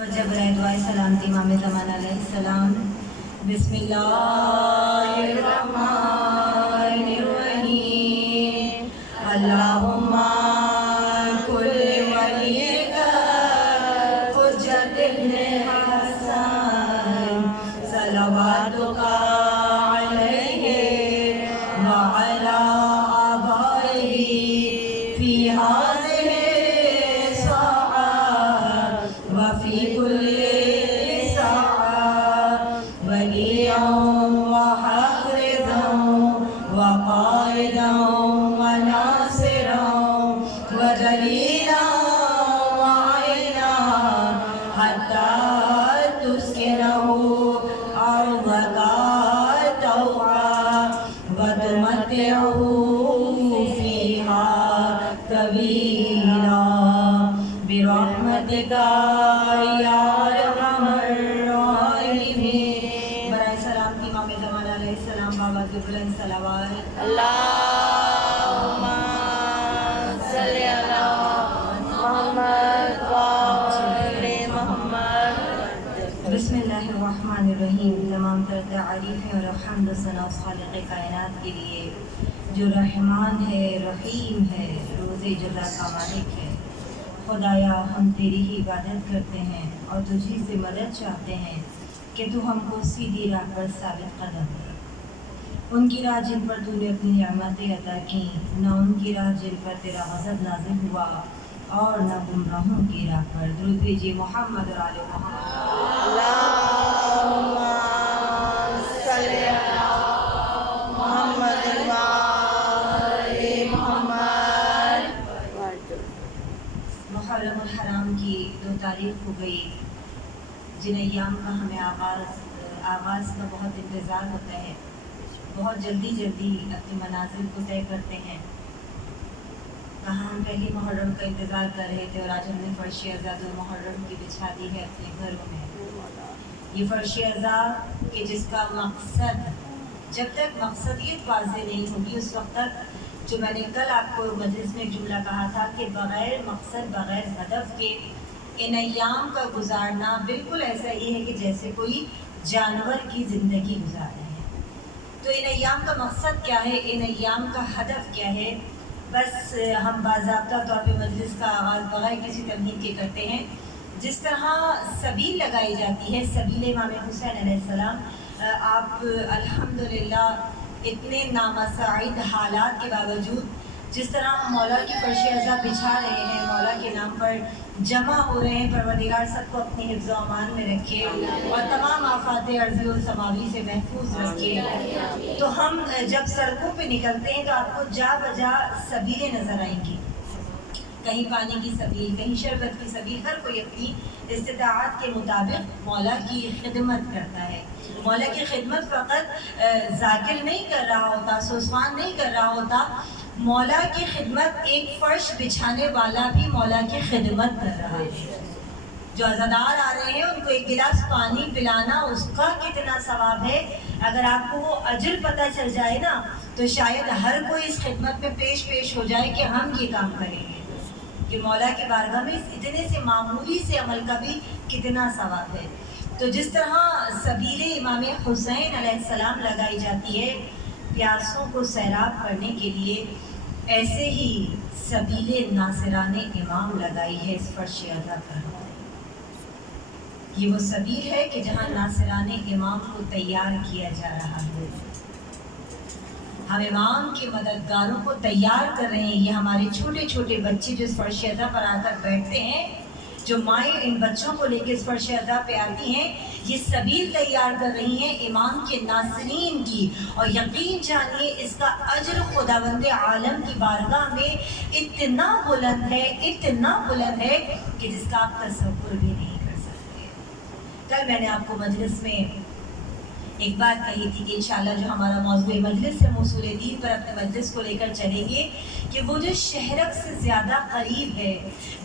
جب برائے دعائے سلامتی امام زمان علیہ السلام. بسم اللہ الرحمن الرحیم. اللہم کل ولیک حجت ابن حسن صلواتک علیہ وعلی آبائہ فی ہذہ وفي كل ساعة وليا وحافظا وقائدا وناصرا ودليلا وعينا حتى تسكنه أرضك طوعا وتمتعه فيها طويلا برحمتک یا ارحم الراحمین. برائے سلامتی امام زمان علیہ السلام بابا کے بلند صلوات. اللہم صلی علی محمد وآل محمد. بسم اللہ الرحمن الرحیم. تمام تر تعریفیں اور حمد و ثنا اس خالق کائنات کے لیے جو رحمان ہے، رحیم ہے، روز جزا کا مالک ہے. خدایا ہم تیری ہی عبادت کرتے ہیں اور تجھی سے مدد چاہتے ہیں کہ تو ہم کو سیدھی راہ پر ثابت قدم کر. ان کی راہ جن پر تو نے اپنی نعمتیں عطا کی، نہ ان کی راہ جن پر تیرا غضب نازل ہوا، اور نہ گمراہوں کی راہ پر. درود بھیجیے محمد اور آل محمد. اللہم صلی علی محمد وآل محمد. محرم الحرام کی 2 تاریخ ہو گئی، جن ایام کا ہمیں آغاز کا بہت انتظار ہوتا ہے. بہت جلدی اپنی منازل کو طے کرتے ہیں. کہاں ہم پہلی محرم کا انتظار کر رہے تھے اور آج ہم نے فرش ازاء محرم کی بچھا دی ہے اپنے گھروں میں. یہ فرش ازاء کہ جس کا مقصد، جب تک مقصدیت واضح نہیں ہوگی اس وقت تک، جو میں نے کل آپ کو مجلس میں ایک جملہ کہا تھا کہ بغیر مقصد، بغیر ہدف کے ان ایام کا گزارنا بالکل ایسا ہی ہے کہ جیسے کوئی جانور کی زندگی گزار رہے ہیں. تو ان ایام کا مقصد کیا ہے، ان ایام کا ہدف کیا ہے؟ بس ہم باضابطہ طور پہ مجلس کا آغاز بغیر کسی تمہید کے کرتے ہیں. جس طرح سبیل لگائی جاتی ہے، سبیل امام حسین علیہ السلام، آپ الحمدللہ اتنے نامساعد حالات کے باوجود جس طرح مولا کی فرش ازاء بچھا رہے ہیں، مولا کے نام پر جمع ہو رہے ہیں، پروردگار سب کو اپنی حفظ و امان میں رکھے اور تمام آفات ارضی و سماوی سے محفوظ رکھے. تو ہم جب سڑکوں پہ نکلتے ہیں تو آپ کو جا بجا سبیلیں نظر آئیں گی. کہیں پانی کی سبیل، کہیں شربت کی سبیل. ہر کوئی اپنی استطاعت کے مطابق مولا کی خدمت کرتا ہے. مولا کی خدمت فقط ذاکر نہیں کر رہا ہوتا، سوسوان نہیں کر رہا ہوتا. مولا کی خدمت ایک فرش بچھانے والا بھی مولا کی خدمت کر رہا ہے. جو عزادار آ رہے ہیں ان کو ایک گلاس پانی پلانا، اس کا کتنا ثواب ہے. اگر آپ کو وہ اجر پتہ چل جائے نا تو شاید ہر کوئی اس خدمت میں پیش ہو جائے کہ ہم یہ کام کریں گے کہ مولا کی بارگاہ میں اتنے سے معمولی سے عمل کا بھی کتنا ثواب ہے. تو جس طرح سبیل امام حسین علیہ السلام لگائی جاتی ہے پیاسوں کو سیراب کرنے کے لیے، ایسے ہی سبیل ناصران امام لگائی ہے اس فرش ازاء پر. یہ وہ سبیل ہے کہ جہاں ناصران امام کو تیار کیا جا رہا ہے. ہم امام کے مددگاروں کو تیار کر رہے ہیں. یہ ہمارے چھوٹے چھوٹے بچے جو اس فرش ازاء پر آ کر بیٹھتے ہیں، جو مائیں ان بچوں کو لے کے اس فرش ازاء پہ آتی ہیں، یہ سبیل تیار کر رہی ہیں امام کے ناصرین کی. اور یقین جانیے اس کا اجر خداوند عالم کی بارگاہ میں اتنا بلند ہے کہ جس کا آپ تصور بھی نہیں کر سکتے. کل میں نے آپ کو مجلس میں ایک بات کہی تھی کہ انشاءاللہ جو ہمارا موضوع مجلس سے موصول دین پر اپنے مجلس کو لے کر چلیں گے کہ وہ جو شہرک سے زیادہ قریب ہے،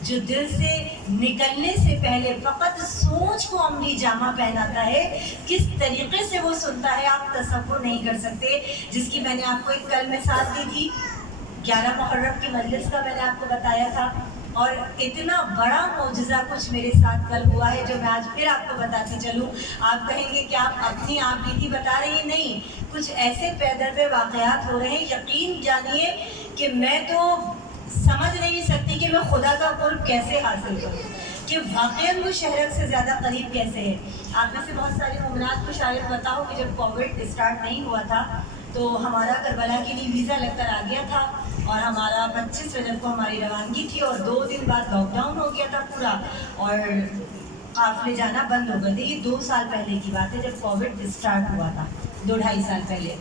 جو دل سے نکلنے سے پہلے فقط سوچ کو عملی جامہ پہناتا ہے، کس طریقے سے وہ سنتا ہے آپ تصور نہیں کر سکتے. جس کی میں نے آپ کو ایک کل مثال دی تھی، 11 محرم کی مجلس کا میں نے آپ کو بتایا تھا اور اتنا بڑا معجزہ کچھ میرے ساتھ کل ہوا ہے جو میں آج پھر آپ کو بتاتی چلوں. آپ کہیں گے کہ آپ اپنی آپ بیتی بتا رہی ہیں. نہیں, کچھ ایسے پیدر پہ واقعات ہو رہے ہیں, یقین جانیے کہ میں تو سمجھ نہیں سکتی کہ میں خدا کا قرب کیسے حاصل کروں, کہ واقعاً وہ شہرک سے زیادہ قریب کیسے ہے. آپ میں سے بہت ساری مومنات کو شاید پتا ہو کہ جب کووڈ اسٹارٹ نہیں ہوا تھا تو ہمارا کربلا کے لیے ویزا لگ کر آ گیا تھا, اور ہمارا 25 رجب کو ہماری روانگی تھی, اور 2 دن بعد لاک ڈاؤن ہو گیا تھا پورا, اور قافلے جانا بند ہو گئے تھے. یہ 2 سال پہلے کی بات ہے جب کووڈ اسٹارٹ ہوا تھا, 2-2.5 سال پہلے.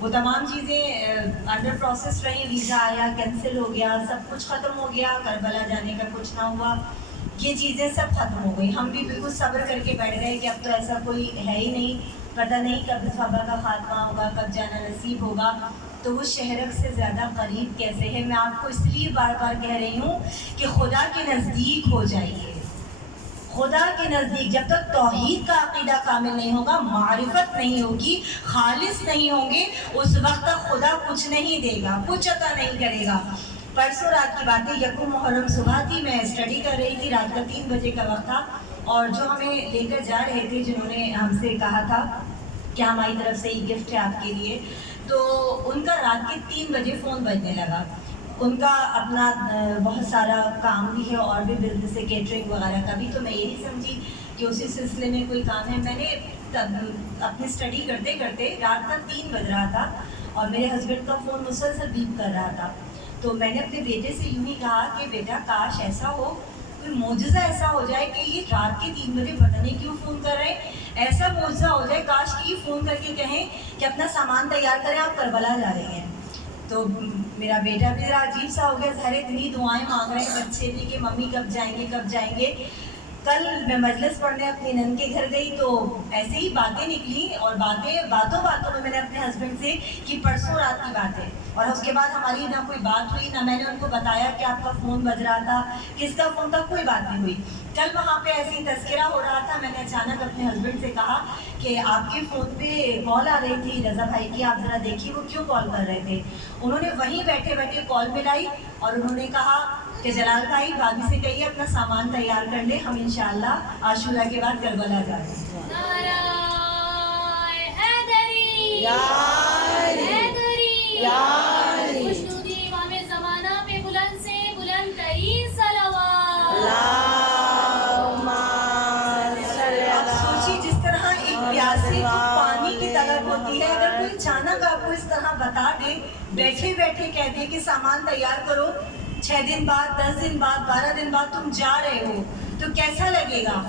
وہ تمام چیزیں انڈر پروسیس رہیں, ویزا آیا, کینسل ہو گیا, سب کچھ ختم ہو گیا, کربلا جانے کا کچھ نہ ہوا, یہ چیزیں سب ختم ہو گئی. ہم بھی بالکل صبر کر کے بیٹھ گئے کہ اب تو ایسا کوئی ہے ہی نہیں, پتہ نہیں کب اس وبا کا خاتمہ ہوگا, کب جانا نصیب ہوگا. تو وہ شہرک سے زیادہ قریب کیسے ہے. میں آپ کو اس لیے بار بار کہہ رہی ہوں کہ خدا کے نزدیک ہو جائیے. خدا کے نزدیک جب تک توحید کا عقیدہ کامل نہیں ہوگا, معرفت نہیں ہوگی, خالص نہیں ہوں گے, اس وقت تک خدا کچھ نہیں دے گا, کچھ عطا نہیں کرے گا. پرسوں رات کی بات ہے, 1 محرم صبح تھی, میں اسٹڈی کر رہی تھی, رات کا 3 بجے کا وقت تھا, اور جو ہمیں لے کر جا رہے تھے, جنہوں نے ہم سے کہا تھا کہ ہماری طرف سے یہ گفٹ ہے آپ کے لیے, تو ان کا رات کے 3 بجے فون بجنے لگا. ان کا اپنا بہت سارا کام بھی ہے, اور بھی بزنس ہے, کیٹرنگ وغیرہ کا بھی. تو میں یہی سمجھی کہ اسی سلسلے میں کوئی کام ہے. میں نے اپنی اسٹڈی کرتے کرتے رات کا 3 بج رہا تھا, اور میرے ہسبینڈ کا فون مسلسل بیپ کر رہا تھا. تو میں نے اپنے بیٹے سے یوں ہی کہا کہ بیٹا کاش ایسا ہو, کوئی معجزہ ایسا ہو جائے کہ یہ رات کے 3 بجے پتہ نہیں کیوں فون کر رہے ہیں, ایسا معجزہ ہو جائے, کاش کہ یہ فون کر کے کہیں کہ اپنا سامان تیار کریں, آپ کربلا جا رہے ہیں. تو میرا بیٹا بھی ذرا عجیب سا ہو گیا, سارے اتنی دعائیں مانگ رہے ہیں بچے بھی کہ ممی کب جائیں گے کب جائیں گے. کل میں مجلس پڑھنے اپنی نند کے گھر گئی, تو ایسے ہی باتیں نکلی, اور باتوں میں نے اپنے ہسبینڈ سے کہ پرسوں رات کی بات ہے, اور اس کے بعد ہماری نہ کوئی بات ہوئی, نہ میں نے ان کو بتایا کہ آپ کا فون بج رہا تھا, کس کا فون تھا, کوئی بات نہیں ہوئی. کل وہاں پہ ایسے ہی تذکرہ ہو رہا تھا, میں نے اچانک اپنے ہسبینڈ سے کہا کہ آپ کے فون پہ کال آ رہی تھی رضا بھائی کی, آپ ذرا دیکھیے وہ کیوں کال کر رہے تھے. انہوں نے وہیں بیٹھے بیٹھے کال ملائی, اور انہوں نے کہا کہ جلال بھائی بھابھی سے کہیے اپنا سامان تیار کر لیں, ہم انشاءاللہ عاشورہ کے بعد کربلا جا رہے ہیں. اگر کوئی اچانک آپ کو اس طرح بتا دے, بیٹھے بیٹھے کہہ دے کہ سامان تیار کرو, 6 دن بعد, 10 دن بعد, 12 دن بعد تم جا رہے ہو, تو کیسا لگے گا؟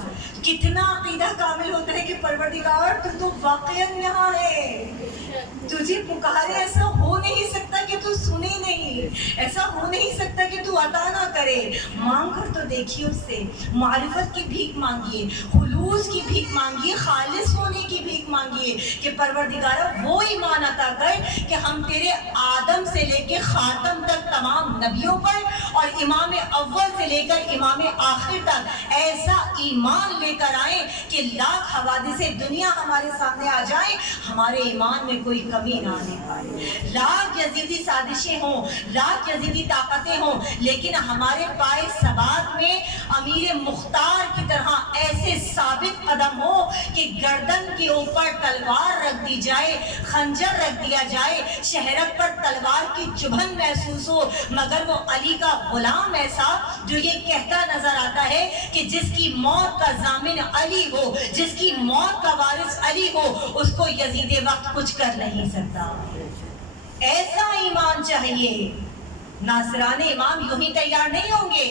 کتنا عقیدہ کامل ہوتا ہے کہ پروردگار تو واقعاً یہاں ہے, تجھے پکارے, ایسا ہو نہیں سکتا کہ تو سنے نہیں, ایسا ہو نہیں سکتا کہ تو عطا نہ کرے. مانگ کر تو دیکھیے اس سے, معرفت کی بھیک مانگیے, خلوص کی بھیک مانگیے, خالص ہونے کی بھیک مانگیے کہ پروردگارہ وہ ایمان عطا کر کہ ہم تیرے آدم سے لے کے خاتم تک تمام نبیوں پر, اور امام اول سے لے کر امام آخر تک ایسا ایمان لے کر آئیں کہ لاکھ حوادث دنیا ہمارے سامنے آ جائیں, ہمارے ایمان میں کوئی کمی نہ آنے پائے. لاکھ یزیدی سازشیں ہوں, لاکھ یزیدی طاقتیں ہوں, لیکن ہمارے پائے ثبات میں امیر مختار کی طرح ایسے ثابت قدم ہو کہ گردن کے اوپر تلوار رکھ دی جائے, خنجر رکھ دیا جائے, شہرک پر تلوار کی چبھن محسوس ہو, مگر وہ علی کا غلام ایسا جو یہ کہتا نظر آتا ہے کہ جس کی موت کا ضامن علی ہو, جس کی موت کا وارث علی ہو, اس کو یزید وقت کچھ کر نہیں سکتا. ایسا ایمان چاہیے. ناصران امام یوں ہی تیار نہیں ہوں گے,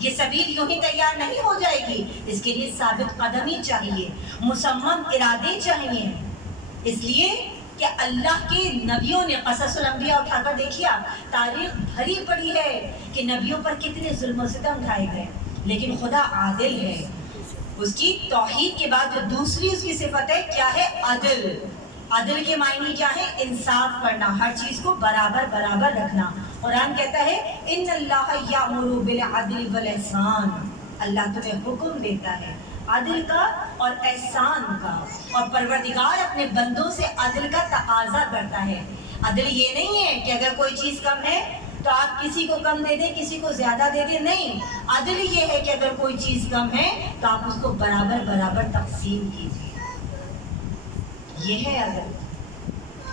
یہ سبیل یوں ہی تیار نہیں ہو جائے گی. اس کے لیے ثابت قدمی چاہیے, مصمم ارادے چاہیے. اس لیے کہ اللہ کے نبیوں نے, قصص الانبیاء اٹھا کر دیکھیے, تاریخ بھری پڑی ہے کہ نبیوں پر کتنے ظلم و ستم اٹھائے گئے, لیکن خدا عادل ہے. اس کی توحید کے بعد جو دوسری اس کی صفت ہے کیا ہے؟ عدل. عدل کے معنی کیا ہے؟ انصاف کرنا, ہر چیز کو برابر برابر رکھنا. قرآن کہتا ہے ان اللہ یامر بالعدل والاحسان, اللہ تمہیں حکم دیتا ہے عدل کا اور احسان کا, اور پروردگار اپنے بندوں سے عدل کا تقاضا کرتا ہے. عدل یہ نہیں ہے کہ اگر کوئی چیز کم ہے تو آپ کسی کو کم دے دیں, کسی کو زیادہ دے دیں, نہیں. عدل یہ ہے کہ اگر کوئی چیز کم ہے تو آپ اس کو برابر برابر تقسیم کیجیے. یہ ہے عدل.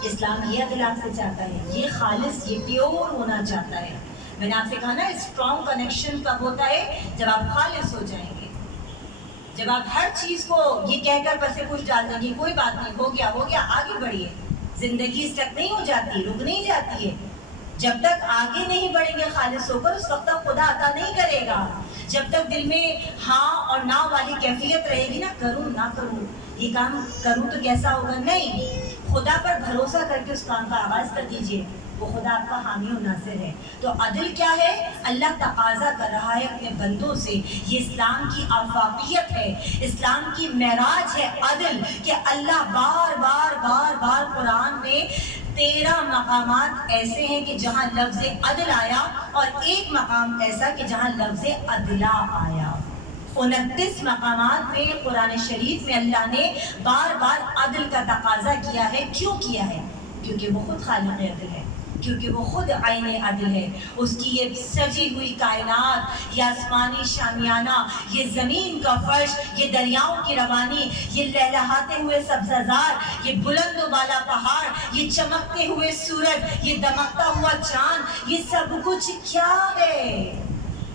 اسلام یہ عدل آپ سے چاہتا ہے, یہ خالص, یہ پیور ہونا چاہتا ہے. میں نے آپ سے کہا نا اسٹرانگ کنیکشن کب ہوتا ہے؟ جب آپ خالص ہو جائیں گے, جب آپ ہر چیز کو یہ کہہ کر بس کچھ ڈال دیں گے کوئی بات نہیں, ہو گیا, آگے بڑھیے. زندگی اسٹک نہیں ہو جاتی, رک نہیں جاتی ہے. جب تک آگے نہیں بڑھیں گے خالص ہو کر, اس وقت تک خدا عطا نہیں کرے گا. جب تک دل میں ہاں اور نہ والی کیفیت رہے گی نا, کروں نہ کروں, یہ کام کروں تو کیسا ہوگا, نہیں. خدا پر بھروسہ کر کے اس کام کا آغاز کر دیجئے, وہ خدا آپ کا حامی و ناصر ہے. تو عدل کیا ہے؟ اللہ تقاضا کر رہا ہے اپنے بندوں سے. یہ اسلام کی آفاقیت ہے, اسلام کی معراج ہے عدل, کہ اللہ بار بار بار بار قرآن میں 13 مقامات ایسے ہیں کہ جہاں لفظ عدل آیا, اور ایک مقام ایسا کہ جہاں لفظ عدلا آیا. 29 مقامات میں قرآن شریف میں اللہ نے بار بار عدل کا تقاضا کیا ہے. کیوں کیا ہے؟ کیونکہ وہ خود خالق عدل ہے, کیونکہ وہ خود عین عدل ہے. اس کی یہ سجی ہوئی کائنات, یہ آسمانی شامیانہ, یہ زمین کا فرش, یہ دریاؤں کی روانی, یہ لہلہاتے ہوئے سبززار, یہ بلند و بالا پہاڑ, یہ چمکتے ہوئے سورج, یہ دمکتا ہوا چاند, یہ سب کچھ کیا ہے؟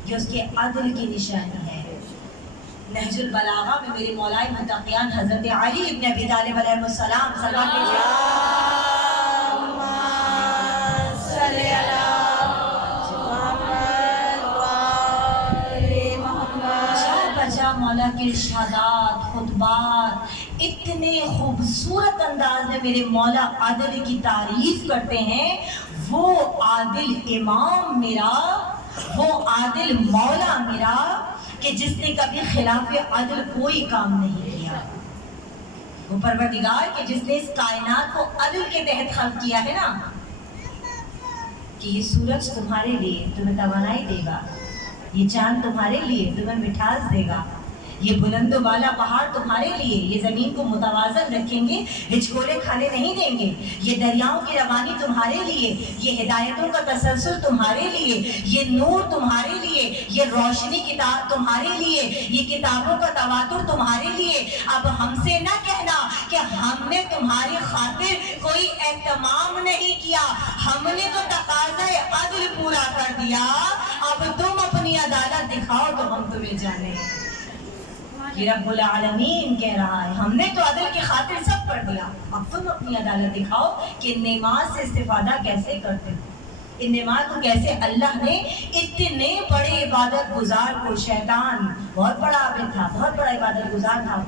یہ اس کے عدل کی نشانی ہے. نہج البلاغہ میں میرے مولائے متقیان حضرت علی ابن ابی طالب علیہ السلام صلوات مولا کے ارشادات, خطبات اتنے خوبصورت انداز میں میرے مولا عدل کی تعریف کرتے ہیں. وہ عادل امام میرا, وہ عادل مولا میرا, کہ جس نے کبھی خلاف عدل کوئی کام نہیں کیا. وہ پروردگار کہ جس نے اس کائنات کو عدل کے تحت خلق کیا ہے نا, کہ یہ سورج تمہارے لیے تمہیں توانائی دے گا, یہ چاند تمہارے لیے تمہیں مٹھاس دے گا, یہ بلند و بالا پہاڑ تمہارے لیے یہ زمین کو متوازن رکھیں گے, ہچکولے کھانے نہیں دیں گے, یہ دریاؤں کی روانی تمہارے لیے, یہ ہدایتوں کا تسلسل تمہارے لیے, یہ نور تمہارے لیے, یہ روشنی کتاب تمہارے لیے, یہ کتابوں کا تواتر تمہارے لیے. اب ہم سے نہ کہنا کہ ہم نے تمہاری خاطر کوئی اہتمام نہیں کیا, ہم نے تو تقاضۂ عدل پورا کر دیا, اب تم اپنی عدالت دکھاؤ تو ہم تمہیں جانیں. یہ رب العالمین کہہ رہا ہے, ہم نے تو عدل کی خاطر سب کر دیا, اب تم اپنی عدالت دکھاؤ کہ نعمات سے استفادہ کیسے کرتے ہو. ان نعمات کو کیسے اللہ نے اتنے بڑے عبادت گزار کو, شیطان بہت بڑا عابد تھا, بہت بڑا عبادت گزار تھا,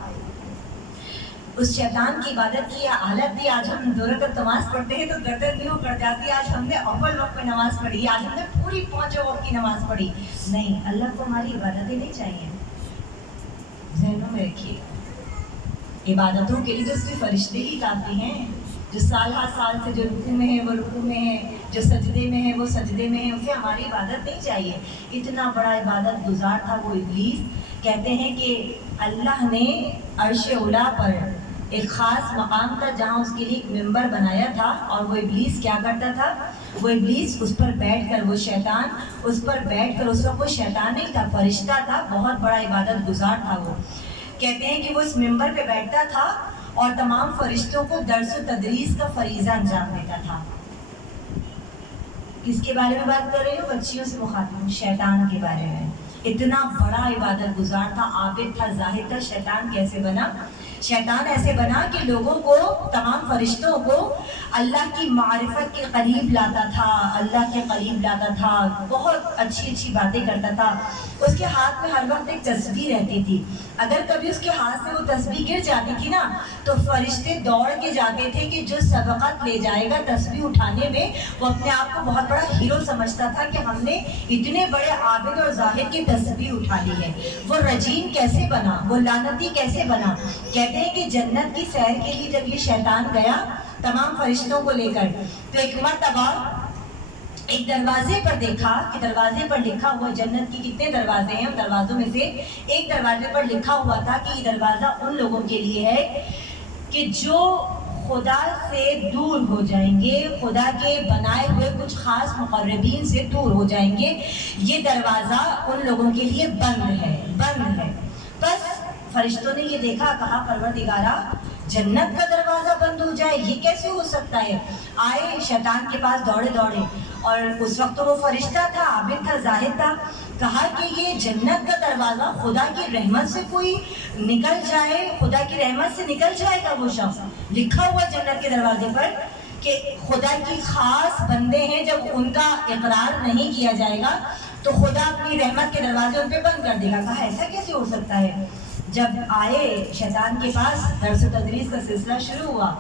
اس شیطان کی عبادت کی یہ حالت دی. آج ہم 2 رکعت نماز پڑھتے ہیں تو گردن بھی کر جاتی ہے, آج ہم نے اول وقت میں نماز پڑھی, آج ہم نے پوری 5 وقت کی نماز پڑھی. نہیں, اللہ کو ہماری عبادتیں نہیں چاہیے. ذہنوں میں رکھیے, عبادتوں کے لیے تو صرف فرشتے ہی کافی ہیں. جو سال ہر سال سے جو رکوع میں ہے وہ رکوع میں ہے, جو سجدے میں ہے وہ سجدے میں ہے, اسے ہماری عبادت نہیں چاہیے. اتنا بڑا عبادت گزار تھا وہ ابلیس. کہتے ہیں کہ اللہ نے عرش اولیٰ پر ایک خاص مقام تھا جہاں اس کے لیے ایک ممبر بنایا تھا, اور وہ ابلیس کیا کرتا تھا, وہ ابلیس اس پر بیٹھ کر, وہ شیطان اس پر بیٹھ کر, اس وقت وہ شیطان نہیں تھا, فرشتہ تھا, بہت بڑا عبادت گزار تھا وہ. کہتے ہیں کہ وہ اس ممبر پہ بیٹھتا تھا اور تمام فرشتوں کو درس و تدریس کا فریضہ انجام دیتا تھا. کس کے بارے میں بات کر رہے ہو؟ بچیوں سے مخاطب, شیطان کے بارے میں. اتنا بڑا عبادت گزار تھا, عابد تھا, زاہد تھا. شیطان کیسے بنا؟ شیطان ایسے بنا کہ لوگوں کو, تمام فرشتوں کو اللہ کی معرفت کے قریب لاتا تھا, اللہ کے قریب لاتا تھا, بہت اچھی اچھی باتیں کرتا تھا. اس کے ہاتھ میں ہر وقت ایک تسبیح رہتی تھی. اگر کبھی اس کے ہاتھ سے وہ تسبیح گر جاتی تھی نا, تو فرشتے دوڑ کے جاتے تھے کہ جو سبقت لے جائے گا تسبیح اٹھانے میں, وہ اپنے آپ کو بہت بڑا ہیرو سمجھتا تھا کہ ہم نے اتنے بڑے عابد اور زاہد کی تسبیح اٹھا لی ہے. وہ رجیم کیسے بنا, وہ لعنتی کیسے بنا؟ کہتے ہیں کہ جنت کی سیر کے لیے جب یہ شیطان گیا تمام فرشتوں کو لے کر, تو ایک مرتبہ ایک دروازے پر دیکھا کہ دروازے پر لکھا ہوا, جنت کی کتنے دروازے ہیں, ان دروازوں میں سے ایک دروازے پر لکھا ہوا تھا کہ یہ دروازہ ان لوگوں کے لیے ہے کہ جو خدا سے دور ہو جائیں گے، خدا کے بنائے ہوئے کچھ خاص مقربین سے دور ہو جائیں گے، یہ دروازہ ان لوگوں کے لیے بند ہے۔ بس فرشتوں نے یہ دیکھا، کہا پروردگارا جنت کا دروازہ بند ہو جائے، یہ کیسے ہو سکتا ہے؟ آئے شیطان کے پاس دوڑے، اور اس وقت تو وہ فرشتہ تھا، عابد تھا، زاہد تھا، کہا کہ یہ جنت کا دروازہ خدا کی رحمت سے کوئی نکل جائے، خدا کی رحمت سے نکل جائے گا وہ شخص، لکھا ہوا جنت کے دروازے پر کہ خدا کی خاص بندے ہیں، جب ان کا اقرار نہیں کیا جائے گا تو خدا اپنی رحمت کے دروازے ان پہ بند کر دے گا۔ کہا ایسا کیسے ہو سکتا ہے؟ جب آئے شیطان کے پاس، درس و تدریس کا سلسلہ شروع ہوا،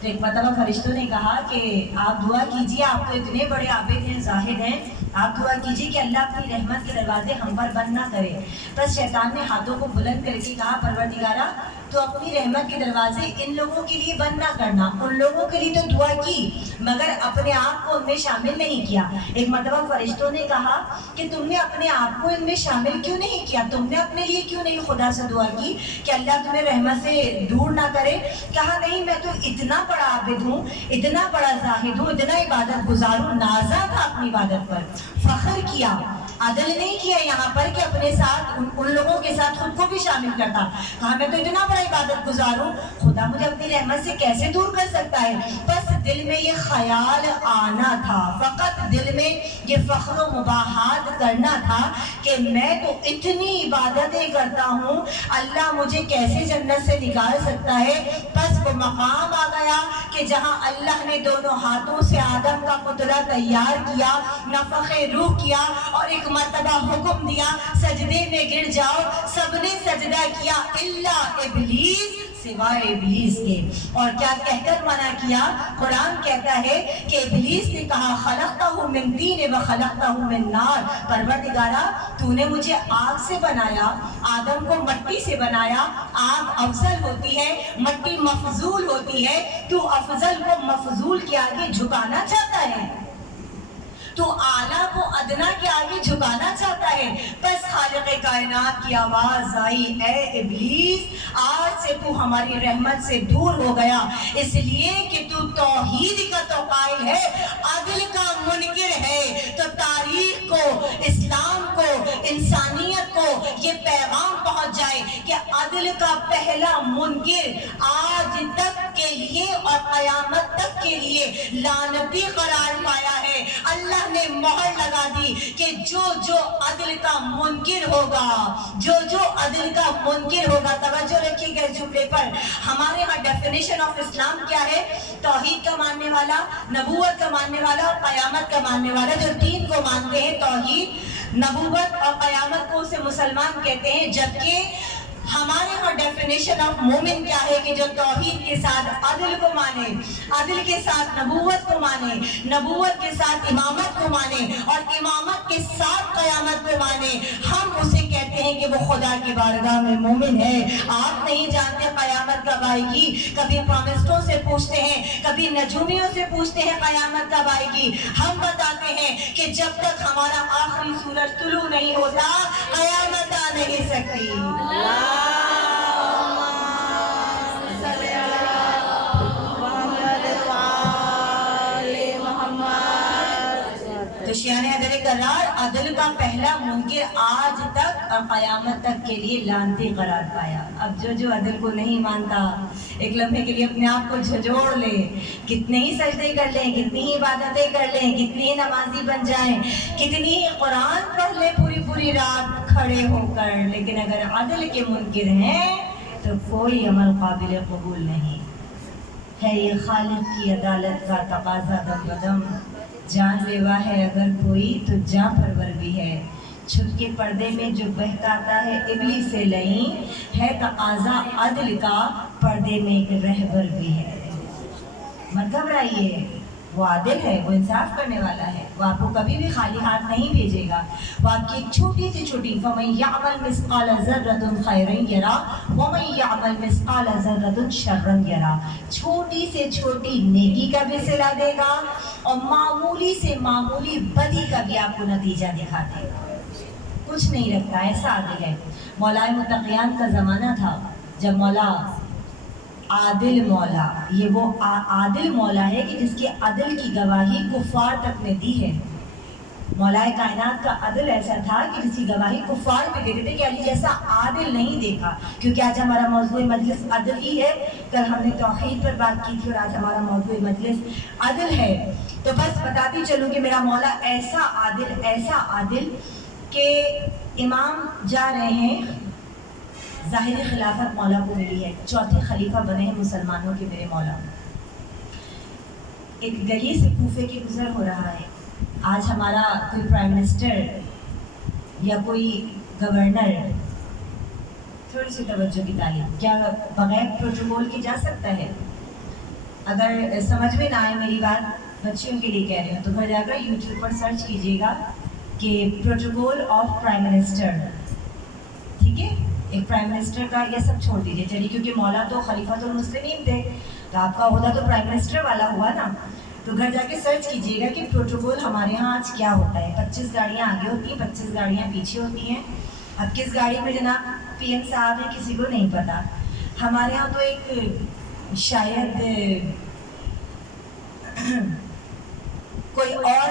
تو ایک مرتبہ فرشتوں نے کہا کہ آپ دعا کیجیے، آپ تو اتنے بڑے عابد ہیں، زاہد ہیں، آپ دعا کیجیے کہ اللہ اپنی رحمت کے دروازے ہم پر بند نہ کرے۔ بس شیطان نے ہاتھوں کو بلند کر کے کہا پروردگارا تو اپنی رحمت کے دروازے ان لوگوں کے لیے بند نہ کرنا، ان لوگوں کے لیے تو دعا کی مگر اپنے آپ کو ان میں شامل نہیں کیا۔ ایک مرتبہ فرشتوں نے کہا کہ تم نے اپنے آپ کو ان میں شامل کیوں نہیں کیا، تم نے اپنے لیے کیوں نہیں خدا سے دعا کی کہ اللہ تمہیں رحمت سے دور نہ کرے؟ کہا نہیں، میں تو اتنا بڑا عابد ہوں، اتنا بڑا زاہد ہوں، اتنا عبادت گزار ہوں، نازا تھا اپنی عبادت پر، فخر کیا، عدل نہیں کیا یہاں پر کہ اپنے ساتھ ان لوگوں کے ساتھ خود کو بھی شامل کرتا۔ کہا میں تو اتنا بڑا عبادت گزار ہوں، خدا مجھے اپنی رحمت سے کیسے دور کر سکتا ہے؟ بس دل میں یہ خیال آنا تھا، فقط دل میں یہ فخر و مباحات کرنا تھا کہ میں تو اتنی عبادتیں کرتا ہوں، اللہ مجھے کیسے جنت سے نکال سکتا ہے؟ بس وہ مقام آ گیا کہ جہاں اللہ نے دونوں ہاتھوں سے آدم کا پتلا تیار کیا، نفخ روح کیا اور ایک مرتبہ حکم دیا سجدے میں گر جاؤ، سب نے سجدہ کیا الا ابلیس، سوائے ابلیس کے، اور کیا کہہ کر منع کیا؟ قرآن کہتا ہے کہ ابلیس نے کہا خلقتہ من طین وخلقتہ من نار، پروردگارا تو نے مجھے آگ سے بنایا، آدم کو مٹی سے بنایا، آگ افضل ہوتی ہے، مٹی مفضول ہوتی ہے، تو افضل کو مفضول کے آگے جھکانا چاہتا ہے، تو اعلیٰ کو ادنا کے آگے جھکانا چاہتا ہے۔ بس خالق کائنات کی آواز آئی اے ابلیس آج سے تو ہماری رحمت سے دور ہو گیا، اس لیے کہ تو توحید کا تو قائل ہے، عدل کا منکر ہے، تو تاریخ کو، اسلام کو، انسانیت کو یہ پیغام پہنچ جائے کہ عدل کا پہلا منکر آج تک کے لیے اور قیامت تک کے لیے لعنتی قرار پایا ہے۔ اللہ نے مہر لگا دی کہ جو عدل کا منکر ہوگا، جو عدل کا منکر ہوگا، توجہ رکھیے گا جملے پر، ہمارے ہاں ڈیفینیشن آف اسلام کیا ہے؟ توحید کا ماننے والا، نبوت کا ماننے والا اور قیامت کا ماننے والا، جو تین کو مانتے ہیں، توحید، نبوت اور قیامت کو اسے مسلمان کہتے ہیں۔ جبکہ ہمارے ہاں ڈیفینیشن آف مومن کیا ہے کہ جو توحید کے ساتھ عدل کو مانے، عدل کے ساتھ نبوت کو مانے، نبوت کے ساتھ امامت کو مانے اور امامت کے ساتھ قیامت کو مانے، ہم اسے کہتے ہیں کہ وہ خدا کی بارگاہ میں مومن ہے۔ آپ نہیں جانتے قیامت کب آئے گی، کبھی پروفیسروں سے پوچھتے ہیں، کبھی نجومیوں سے پوچھتے ہیں قیامت کب آئے گی، ہم بتاتے ہیں کہ جب تک ہمارا آخری سورج طلوع نہیں ہوتا قیامت آ نہیں سکتی۔ تو شیعہ حیدر کرار عدل کا پہلا منکر آج تک اور قیامت تک کے لیے لعنتی قرار پایا۔ اب جو عدل کو نہیں مانتا ایک لمحے کے لیے اپنے آپ کو جھنجھوڑ لے، کتنے ہی سجدے کر لیں، کتنی ہی عبادتیں کر لیں، کتنی ہی نمازی بن جائیں، کتنی ہی قرآن پڑھ لیں پوری رات کھڑے ہو کر، لیکن اگر عدل کے منکر ہیں تو کوئی عمل قابل قبول نہیں ہے۔ یہ خالق کی عدالت کا تقاضا دم بدم، جان لیوا ہے اگر کوئی تو جاں پرور بھی ہے، چھپ کے پردے میں جو بہکاتا ہے ابلیس سے لئیں، ہے تقاضا عدل کا پردے میں ایک رہبر بھی ہے۔ مت گھبرائیے، وہ عادل ہے، وہ انصاف کرنے والا ہے، وہ آپ کو کبھی بھی خالی ہاتھ نہیں بھیجے گا، وہ آپ کی ایک چھوٹی سی چھوٹی فَمَن يَعْمَلْ مِثْقَالَ ذَرَّةٍ خَيْرًا يَرَهُ وَمَن يَعْمَلْ مِثْقَالَ ذَرَّةٍ شَرًّا يَرَهُ، چھوٹی سے چھوٹی نیکی کا بھی صلہ دے گا اور معمولی سے معمولی بدی کا بھی آپ کو نتیجہ دکھا دے گا، کچھ نہیں رکھتا، ایسا عادل ہے۔ مولا متقیان کا زمانہ تھا جب مولا عادل مولا، یہ وہ عادل مولا ہے کہ جس کے عدل کی گواہی کفار تک نے دی ہے۔ مولا کائنات کا عدل ایسا تھا کہ جس کی گواہی کفار بھی دیتے تھے کہ علی جیسا عادل نہیں دیکھا، کیونکہ آج ہمارا موضوع مجلس عدل ہی ہے۔ کل ہم نے توحید پر بات کی تھی اور آج ہمارا موضوع مجلس عدل ہے۔ تو بس بتاتی چلوں کہ میرا مولا ایسا عادل کہ امام جا رہے ہیں، ظاہری خلافت مولا کو ملی ہے، چوتھے خلیفہ بنے ہیں مسلمانوں کے میرے مولا۔ ایک گلی سے کوفے کی گزر ہو رہا ہے، آج ہمارا کوئی پرائم منسٹر یا کوئی گورنر، تھوڑی سی توجہ کی تعلیم، کیا بغیر پروٹوکول کے جا سکتا ہے؟ اگر سمجھ میں نہ آئے میری بات، بچیوں کے لیے کہہ رہی ہوں، تو گھر جا کر یوٹیوب پر سرچ کیجیے گا کہ پروٹوکول آف پرائم منسٹر، ٹھیک ہے؟ ایک پرائم منسٹر کا یہ سب چھوڑ دیجیے چلیے، کیونکہ مولا تو خلیفۃ المسلمین تھے، تو آپ کا عہدہ تو پرائم منسٹر والا ہوا نا۔ تو گھر جا کے سرچ کیجیے گا کہ پروٹوکول ہمارے ہاں آج کیا ہوتا ہے۔ 25 گاڑیاں آگے ہوتی ہیں، 25 گاڑیاں پیچھے ہوتی ہیں۔ اب کس گاڑی میں جناب پی ایم صاحب ہیں کسی کو نہیں پتا۔ ہمارے ہاں تو ایک شاید کوئی اور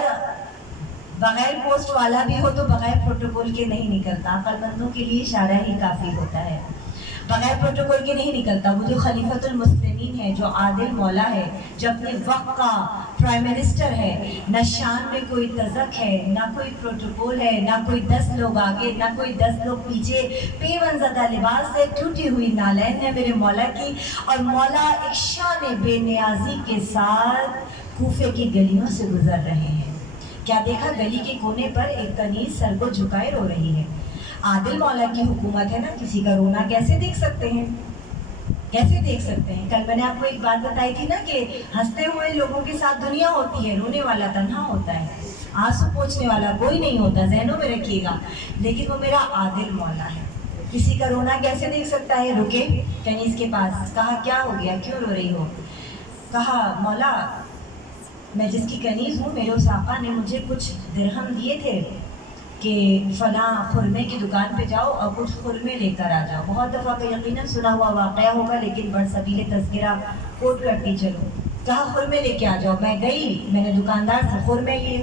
بغیر پوسٹ والا بھی ہو تو بغیر پروٹوکول کے نہیں نکلتا، عقل مندوں کے لیے اشارہ ہی کافی ہوتا ہے، بغیر پروٹوکول کے نہیں نکلتا۔ وہ جو خلیفۃ المسلمین ہے، جو عادل مولا ہے، جو اپنے وقت کا پرائم منسٹر ہے، نہ شان میں کوئی تزک ہے، نہ کوئی پروٹوکول ہے، نہ کوئی 10 لوگ آگے، نہ کوئی 10 لوگ پیچھے، پیون زدہ لباس ہے، ٹوٹی ہوئی نالین ہے میرے مولا کی، اور مولا ایک شان بے نیازی کے ساتھ کوفے کی گلیوں سے گزر رہے ہیں۔ کیا دیکھا؟ گلی کے کونے پر ایک کنیز سر کو جھکائے رو رہی ہے۔ عادل مولا کی حکومت ہے نا، کسی کا رونا کیسے دیکھ سکتے ہیں؟ کیسے دیکھ سکتے ہیں؟ کل میں نے آپ کو ایک بات بتائی تھی نا کہ ہنستے ہوئے لوگوں کے ساتھ دنیا ہوتی ہے، رونے والا تنہا ہوتا ہے، آنسو پوچھنے والا کوئی نہیں ہوتا، ذہنوں میں رکھیے گا۔ لیکن وہ میرا عادل مولا ہے، کسی کا رونا کیسے دیکھ سکتا ہے؟ رکے کنیز کے پاس، کہا کیا ہو گیا، کیوں رو رہی ہو؟ کہا مولا میں جس کی کنیز ہوں، میرے اس آقا نے مجھے کچھ درہم دیے تھے کہ فلاں خرمے کی دکان پہ جاؤ اور کچھ خرمے لے کر آ جاؤ۔ بہت دفعہ کا یقیناً سنا ہوا واقعہ ہوگا، لیکن برسبیل تذکرہ کوٹ کرتی چلو۔ کہا خرمے لے کے آ جاؤ۔ میں گئی، میں نے دکاندار سے خرمے لیے،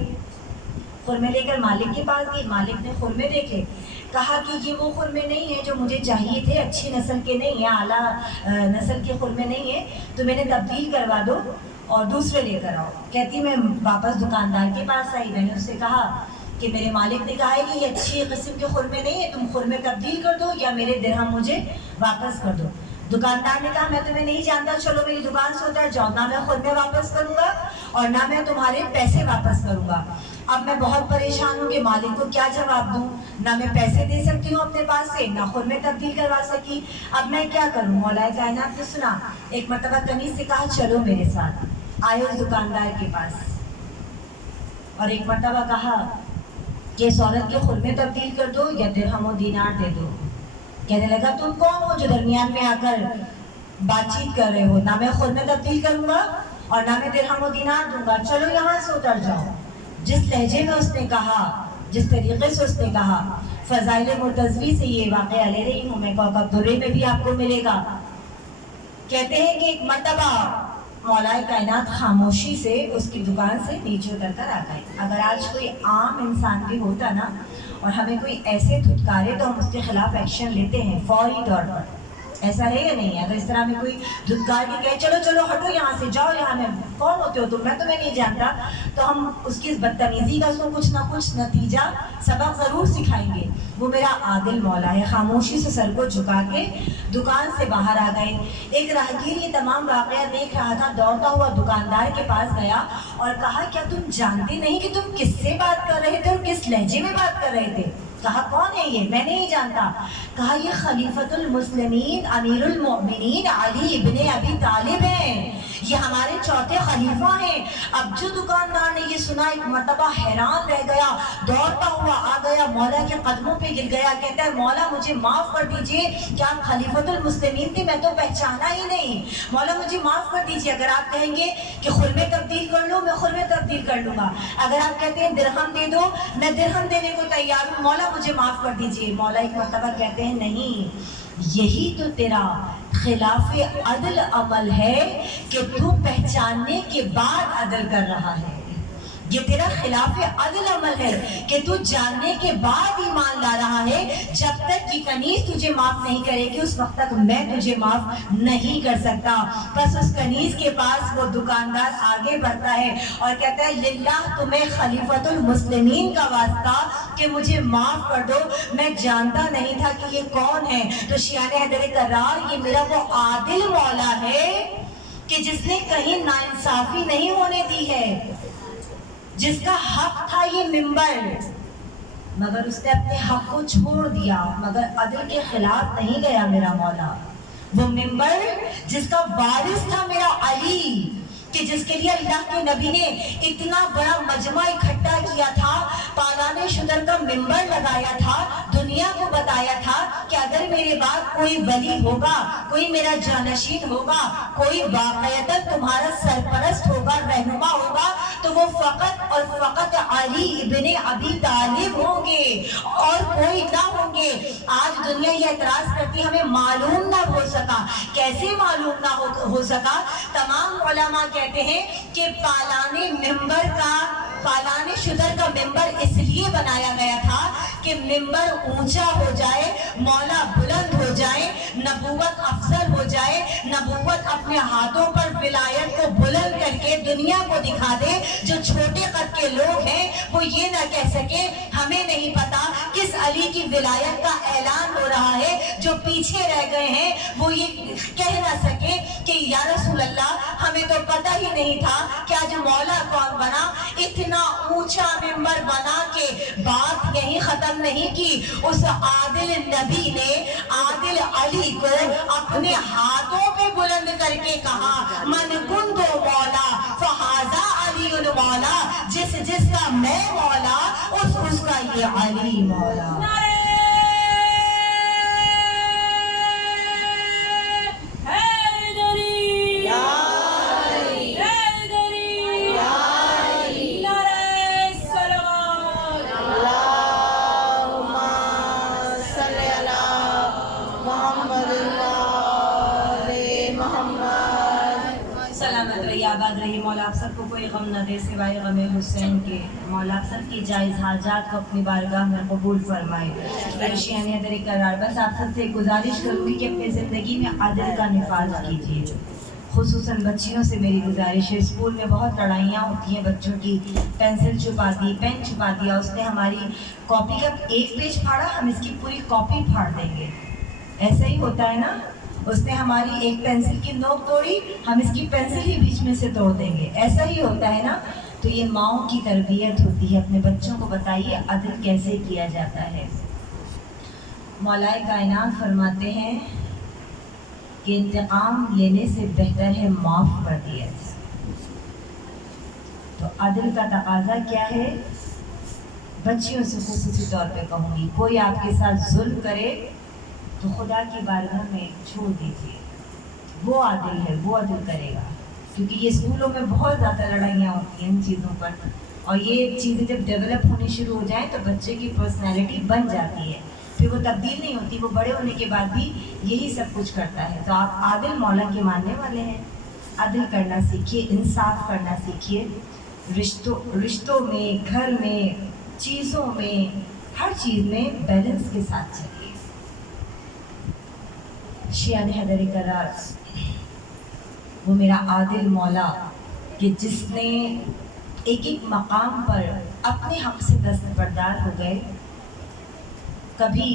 خرمے لے کر مالک کے پاس گئی، مالک نے خرمے دیکھے، کہا کہ یہ وہ خرمے نہیں ہیں جو مجھے چاہیے تھے، اچھی نسل کے نہیں ہیں، اعلیٰ نسل کے خرمے نہیں ہیں، تو میں نے تبدیل کروا دو اور دوسرے لے کر آؤ۔ کہتی میں واپس دکاندار کے پاس آئی، میں نے اس سے کہا کہ میرے مالک نے کہا ہے کہ یہ اچھی قسم کے خرمے نہیں ہیں، تم خرمے تبدیل کر دو یا میرے درہم مجھے واپس کر دو۔ دکاندار نے کہا میں تمہیں نہیں جانتا، چلو میری دکان سے اتر جاؤ، نہ میں خرمے واپس کروں گا اور نہ میں تمہارے پیسے واپس کروں گا۔ اب میں بہت پریشان ہوں کہ مالک کو کیا جواب دوں، نہ میں پیسے دے سکتی ہوں اپنے پاس سے، نہ خرمے تبدیل کروا سکی، اب میں کیا کروں؟ مولا کائنات نے سنا، ایک مرتبہ کنیز سے کہا چلو میرے ساتھ، آئے اس دکاندار کے پاس، اور ایک مرتبہ کہا کہ اس عورت کے خرمے تبدیل کر دو یا درہم و دینار دے دو۔ کہنے لگا تم کون ہو جو درمیان میں آ کر بات چیت کر رہے ہو؟ نہ میں خرمے تبدیل کروں گا اور نہ میں درہم و دینار دوں گا، چلو یہاں سے اتر جاؤ۔ جس لہجے میں اس نے کہا، جس طریقے سے اس نے کہا، فضائل مرتضوی سے یہ واقعہ لے رہی ہوں میں، کوکب درے میں بھی آپ کو ملے گا۔ کہتے ہیں کہ ایک مرتبہ مولا کائنات خاموشی سے اس کی دکان سے نیچے اتر کر آ گئے۔ اگر آج کوئی عام انسان بھی ہوتا نا اور ہمیں کوئی ایسے دھتکارے تو ہم اس کے خلاف ایکشن لیتے ہیں فوری طور پر، ایسا ہے یا نہیں ہے؟ اگر اس طرح میں کوئی دھتکار کے کہے چلو چلو ہٹو یہاں سے، جاؤ یہاں، میں کون ہوتے ہو تم، میں تمہیں نہیں جانتا، تو ہم اس کی اس بدتمیزی کا اس کو کچھ نہ کچھ نتیجہ سبق ضرور سکھائیں گے۔ وہ میرا عادل مولا ہے، خاموشی سے سر کو جھکا کے دکان سے باہر آ گئے۔ ایک راہگیر یہ تمام واقعہ دیکھ رہا تھا، دوڑتا ہوا دکاندار کے پاس گیا اور کہا کیا تم جانتے نہیں کہ تم کس سے بات کر رہے تھے اور کس لہجے میں بات کر رہے تھے؟ کہا کون ہے یہ؟ میں نہیں جانتا۔ کہا یہ خلیفۃ المسلمین امیر المؤمنین علی ابن ابی طالب ہیں، یہ ہمارے چوتھے خلیفہ ہیں۔ اب جو دکاندار نے یہ سنا ایک مرتبہ حیران رہ گیا، دوڑتا ہوا آ گیا، مولا کے قدموں پہ گر گیا، کہتا ہے مولا مجھے معاف کر دیجئے، کیا آپ خلیفۃ المسلمین تھے؟ میں تو پہچانا ہی نہیں، مولا مجھے معاف کر دیجئے۔ اگر آپ کہیں گے کہ خرمے تبدیل کر لو، میں خرمے تبدیل کر لوں گا، اگر آپ کہتے ہیں درہم دے دو، میں درہم دینے کو تیار ہوں، مولا مجھے معاف کر دیجئے۔ مولا ایک مرتبہ کہتے ہیں نہیں، یہی تو تیرا خلاف عدل عمل ہے کہ تو پہچاننے کے بعد عدل کر رہا ہے. یہ تیرا خلاف عدل عمل ہے کہ تو جاننے کے بعد ایمان لا رہا ہے. جب تک یہ کنیز تجھے معاف نہیں کرے گی اس وقت تک میں تجھے معاف نہیں کر سکتا. بس اس کنیز کے پاس وہ دکاندار آگے بڑھتا ہے اور کہتا ہے للہ تمہیں خلیفۃ المسلمین کا واسطہ کہ مجھے معاف کر دو, میں جانتا نہیں تھا کہ یہ کون ہے. تو شیعہ حیدر کرار یہ میرا وہ عادل مولا ہے کہ جس نے کہیں ناانصافی نہیں ہونے دی ہے, جس کا حق تھا یہ منبر, مگر اس نے اپنے حق کو چھوڑ دیا, مگر عدل کے خلاف نہیں گیا میرا مولا. وہ منبر جس کا وارث تھا میرا علی, کہ جس کے لیے اللہ کے نبی نے اتنا بڑا مجمع اکٹھا کیا تھا, پالان شدر کا منبر لگایا تھا, دنیا کو بتایا تھا کہ اگر میرے بعد کوئی ولی ہوگا, کوئی میرا جانشین ہوگا, کوئی واقعتاً تمہارا سرپرست ہوگا, رہنما ہوگا, تو وہ فقط اور فقط علی ابن ابی طالب ہوں گے اور کوئی نہ ہوں گے. آج دنیا یہ اعتراض کرتی ہمیں معلوم نہ ہو سکا. کیسے معلوم نہ ہو سکا؟ تمام علماء کہتے ہیں کہ پالان شدر کا ممبر اس لیے بنایا گیا تھا کہ ممبر اونچا ہو جائے, مولا بلند ہو جائے, نبوت افضل ہو جائے, نبوت اپنے ہاتھوں پر ولایت کو بلند کر کے دنیا کو دکھا دے. جو چھوٹے قد کے لوگ ہیں وہ یہ نہ کہہ سکے ہمیں نہیں پتا کس علی کی ولایت کا اعلان ہو رہا ہے. جو پیچھے رہ گئے ہیں وہ یہ کہہ نہ سکے کہ یا رسول اللہ ہمیں تو پتہ ہی نہیں تھا کہ آج مولا کون بنا. اتنا اونچا ممبر بنا کے بات یہیں ختم نہیں کی. اس عادل نبی نے عادل علی کو اپنے ہاتھوں پہ بلند کر کے کہا من کنتو مولا فہذا علی مولا, جس کا میں مولا اس کا یہ علی مولا. آباد رہی. مولا آپ سب کو کوئی غم نہ دے سوائے غم حسین کے. مولا آپ سب کی جائز حاجات کو اپنی بارگاہ میں قبول فرمائے. شیعہ حیدر کرار بس آپ سب سے گزارش کروں گی کہ اپنی زندگی میں عدل کا نفاذ کیجیے. خصوصاً بچیوں سے میری گزارش ہے. اسکول میں بہت لڑائیاں ہوتی ہیں بچوں کی, پینسل چھپا دی, پین چھپا دیا, اس نے ہماری کاپی کا ایک پیج پھاڑا, ہم اس کی پوری کاپی پھاڑ دیں گے. ایسا ہی ہوتا ہے نا, اس نے ہماری ایک پینسل کی نوک توڑی, ہم اس کی پینسل ہی بیچ میں سے توڑ دیں گے. ایسا ہی ہوتا ہے نا. تو یہ ماؤں کی تربیت ہوتی ہے. اپنے بچوں کو بتائیے عدل کیسے کیا جاتا ہے. مولا کائنات فرماتے ہیں کہ انتقام لینے سے بہتر ہے معاف کر دیا جائے. تو عدل کا تقاضا کیا ہے؟ بچیوں سے خصوصی طور پہ کہوں گی, کوئی آپ کے ساتھ ظلم کرے تو خدا کی بارگاہ میں چھوڑ دیجیے. وہ عادل ہے, وہ عدل کرے گا. کیونکہ یہ اسکولوں میں بہت زیادہ لڑائیاں ہوتی ہیں ان چیزوں پر, اور یہ چیزیں جب ڈیولپ ہونی شروع ہو جائیں تو بچے کی پرسنالٹی بن جاتی ہے, پھر وہ تبدیل نہیں ہوتی. وہ بڑے ہونے کے بعد بھی یہی سب کچھ کرتا ہے. تو آپ عادل مولا کے ماننے والے ہیں, عدل کرنا سیکھیے, انصاف کرنا سیکھیے. رشتوں میں, گھر میں, چیزوں میں, ہر چیز میں بیلنس کے ساتھ چلیے. شیعہ حیدر کرار وہ میرا عادل مولا کہ جس نے ایک ایک مقام پر اپنے حق سے دستبردار ہو گئے. کبھی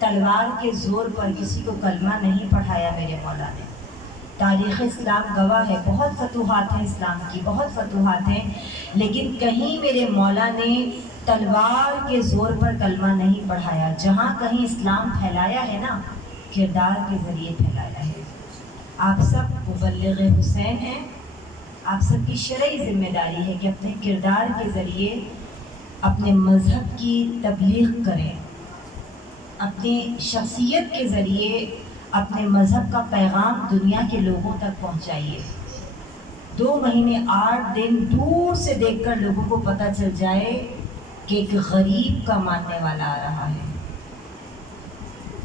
تلوار کے زور پر کسی کو کلمہ نہیں پڑھایا میرے مولا نے. تاریخ اسلام گواہ ہے, بہت فتوحات ہیں اسلام کی, بہت فتوحات ہیں, لیکن کہیں میرے مولا نے تلوار کے زور پر کلمہ نہیں پڑھایا. جہاں کہیں اسلام پھیلایا ہے نا, کردار کے ذریعے پھیلایا ہے. آپ سب مبلغ حسین ہیں, آپ سب کی شرعی ذمہ داری ہے کہ اپنے کردار کے ذریعے اپنے مذہب کی تبلیغ کریں, اپنی شخصیت کے ذریعے اپنے مذہب کا پیغام دنیا کے لوگوں تک پہنچائیے. 2 مہینے 8 دن دور سے دیکھ کر لوگوں کو پتہ چل جائے کہ ایک غریب کا ماننے والا آ رہا ہے.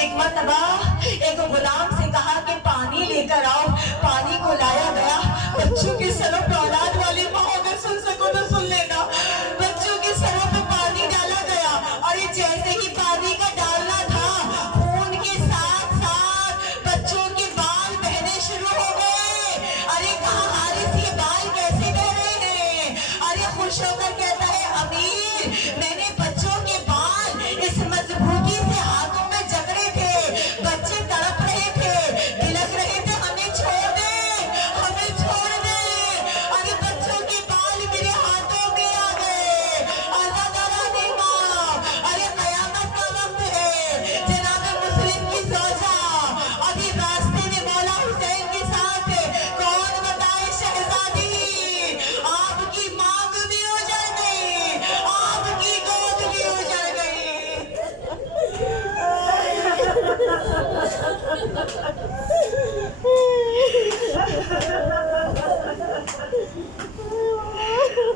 ایک مرتبہ ایک غلام سے کہا کہ پانی لے کر آؤ، پانی کو لایا گیا، بچوں کے سروں پہ، اولاد والی ماں اگر سن سکو تو سن لینا، بچوں کے سروں پہ پانی ڈالا گیا، اور یہ جیسے ہی پانی کا ڈالنا تھا، خون کے ساتھ ساتھ بچوں کے بال بہنے شروع ہو گئے۔ ارے کہا حارث یہ بال کیسے بہ رہے ہیں؟ ارے خوش ہو کر کہتا ہے امیر میں نے بچوں کے بال اس مضبوطی سے ہاتھوں میں جکڑے تھے، بچے تڑپ رہے تھے، بلک رہے تھے ہمیں چھوڑ دے، ہمیں چھوڑ دے۔ ارے بچوں کے بال میرے ہاتھوں میں آ گئے، آزاد آزادی ماں۔ ارے قیامت کا وقت ہے، جناب مسلم کی زوجہ ابھی راستے میں مولا حسین کے ساتھ ہے، کون بتائے شہزادی، آپ کی مانگ بھی اجڑ گئی، آپ کی گود بھی اجڑ گئی۔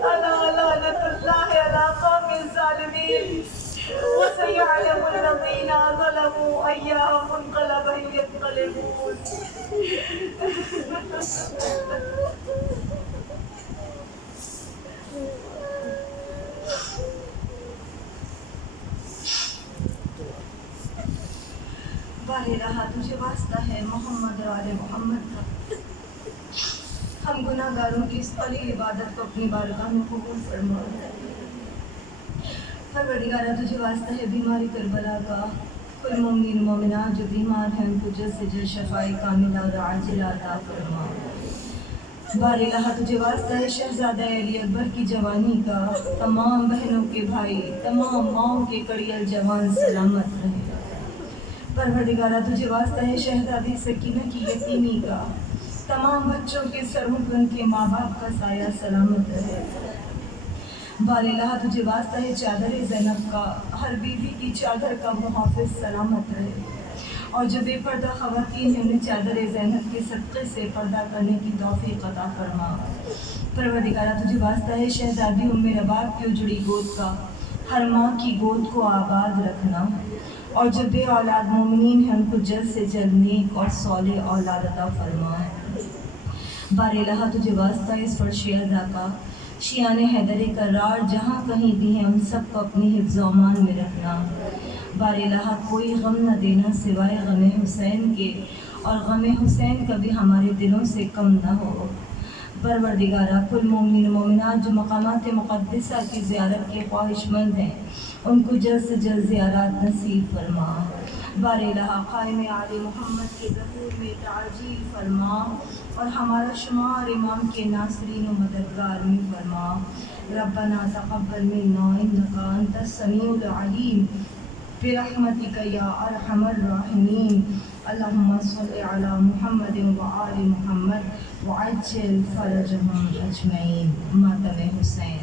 ألا لعنة الله على قوم الظالمين وسيعلم الذين ظلموا أي منقلب ينقلبون۔ بار الہ تجھے واسطہ ہے محمد اور آل محمد کا، ہم گناہ گاروں کی اس قلیل عبادت کو اپنی بارگاہ میں قبول فرما۔ پروردگارہ تجھے واسطہ ہے بیماری کربلا کا، کل مومنین مومنات جو بیمار ہیں ان کو جلد سے جلد شفائی کاملہ اور عاجلہ عطا فرما۔ بار الہ تجھے واسطہ ہے شہزادہ علی اکبر کی جوانی کا، تمام بہنوں کے بھائی، تمام ماؤں کے کڑیل جوان سلامت رہے۔ پروردگارہ تجھے واسطہ ہے شہزادی سکینہ کی یتیمی کا، تمام بچوں کے سروں پر ان کے ماں باپ کا سایہ سلامت رہے۔ بار الہ تجھے واسطہ ہے چادر زینب کا، ہر بیوی کی چادر کا محافظ سلامت رہے، اور جو بے پردہ خواتین ہیں انہیں چادر زینب کے صدقے سے پردہ کرنے کی توفیق عطا فرما۔ پروردگارہ تجھے واسطہ ہے شہزادی ام رباب کی اجڑی گود کا، ہر ماں کی گود کو آباد رکھنا، اور جو بے اولاد مومنین ہیں ان کو جلد سے جلد نیک اور صالح اولاد عطا فرما۔ بار الہ تجھے واسطہ اس فرش اعلیٰ کا، شیان حیدر کرار جہاں کہیں بھی ہیں ان سب کو اپنی حفظ و امان میں رکھنا۔ بار الہ کوئی غم نہ دینا سوائے غم حسین کے، اور غم حسین کبھی ہمارے دلوں سے کم نہ ہو۔ پروردگارہ کل مومن مومنات جو مقامات مقدسہ کی زیارت کے خواہش مند ہیں ان کو جلد سے جلد زیارات نصیب فرما۔ بار الہ قائم آل محمد کے ظہور میں تعجیل فرما، اور ہمارا شمار امام کے ناصرین و مددگار میں فرما۔ ربنا تقبل منا انک انت السمیع العلیم برحمتک یا ارحم الراحمین۔ اللہم صل علی محمد و آل محمد وعجل فرجہم اجمعین۔ ماتم حسین۔